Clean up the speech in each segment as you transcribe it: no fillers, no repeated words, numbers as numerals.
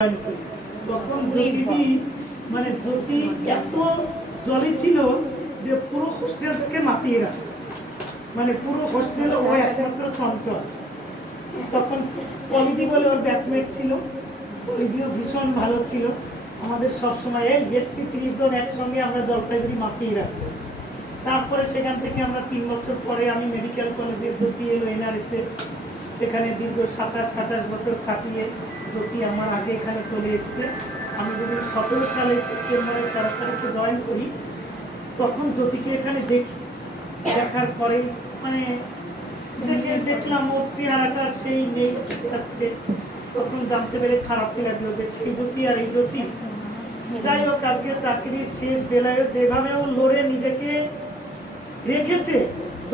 তখন জ্যোতিদি মানে জ্যোতি এত জলে ছিল যে পুরো হোস্টেল থেকে মাতিয়ে রাখে, মানে পুরো হোস্টেল ও একমাত্র চঞ্চল। তখন পলিদি বলে ওর ব্যাচমেট ছিল, পলিদিও ভীষণ ভালো ছিল। আমাদের সবসময় এই এসছি 30 জন একসঙ্গে আমরা জলপাইগুড়ি মাতিয়ে রাখবো। তারপরে সেখান থেকে আমরা 3 বছর পরে আমি মেডিকেল কলেজে জ্যোতি এলো এনআরএসে, সেখানে দীর্ঘ 27-28 বছর কাটিয়ে জ্যোতি আমার আগে এখানে চলে এসছে। আমি যদি 17 সালে সেপ্টেম্বরের 13 তারিখে জয়েন করি, তখন জ্যোতিকে এখানে দেখি, দেখার পরে মানে দেখলাম ওর চেহারাটা সেই নেই আজকে। তখন জানতে পেরে খারাপ লাগলো যে সেই জ্যোতি আর এই জ্যোতি। যাই হোক, আজকে চাকরির শেষ বেলায় যেভাবে ও লড়ে নিজেকে রেখেছে,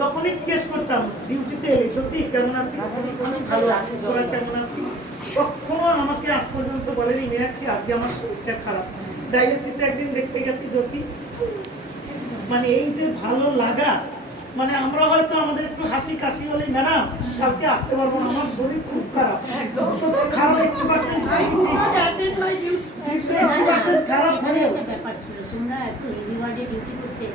যখনই জিজ্ঞেস করতাম ডিউটিতে এলে সত্যি কেমন আছিস, আমি ভালো আছি, তোরা কেমন আছিস, কখনো আমাকে আজ পর্যন্ত বলেনি মেয়াক্ষী আজকে আমার শরীরটা খারাপ। ডায়ালিসিসে একদিন দেখতে গেছি জ্যোতি, মানে এই যে ভালো লাগা, মানে আমরা হয়তো আমাদের একটু হাসি কাশি হলেই ম্যাডাম কালকে আসতে পারবো না, আমার শরীর খুব খারাপ, খারাপ 80% খারাপ হলেও ব্যাপার ছিল। তোমরা এত হেভি ওয়ার্ডে ডিউটি করতে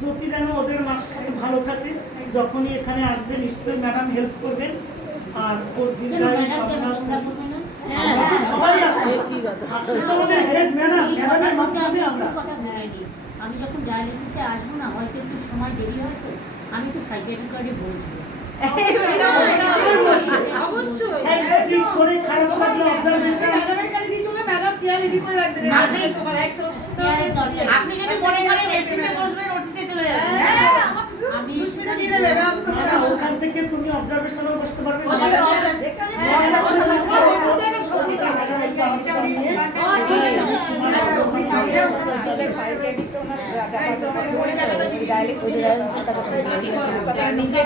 জ্যোতি যেন ওদের মাঝখানে ভালো থাকে, যখনই এখানে আসবে নিশ্চয়ই ম্যাডাম হেল্প করবেন। আর ওর সবাই আছে, আমাদের হেড ম্যাডাম, ম্যাডামের মাধ্যমে আমরা আমি যখন ডায়ালিসিসে আসবো না, হয়তো একটু সময় দেরি হয়তো আমি তো সাইকিয়াট্রিক ওয়ার্ডে বসবো। শরীর খারাপ লাগলে অবজারভেশন আপনি যদি মনে করেন এসিতে বসবেন ওটিতে চলে যাবেন, আমি ওখান থেকে তুমি অবজারভেশনও বসতে পারবে। নিজে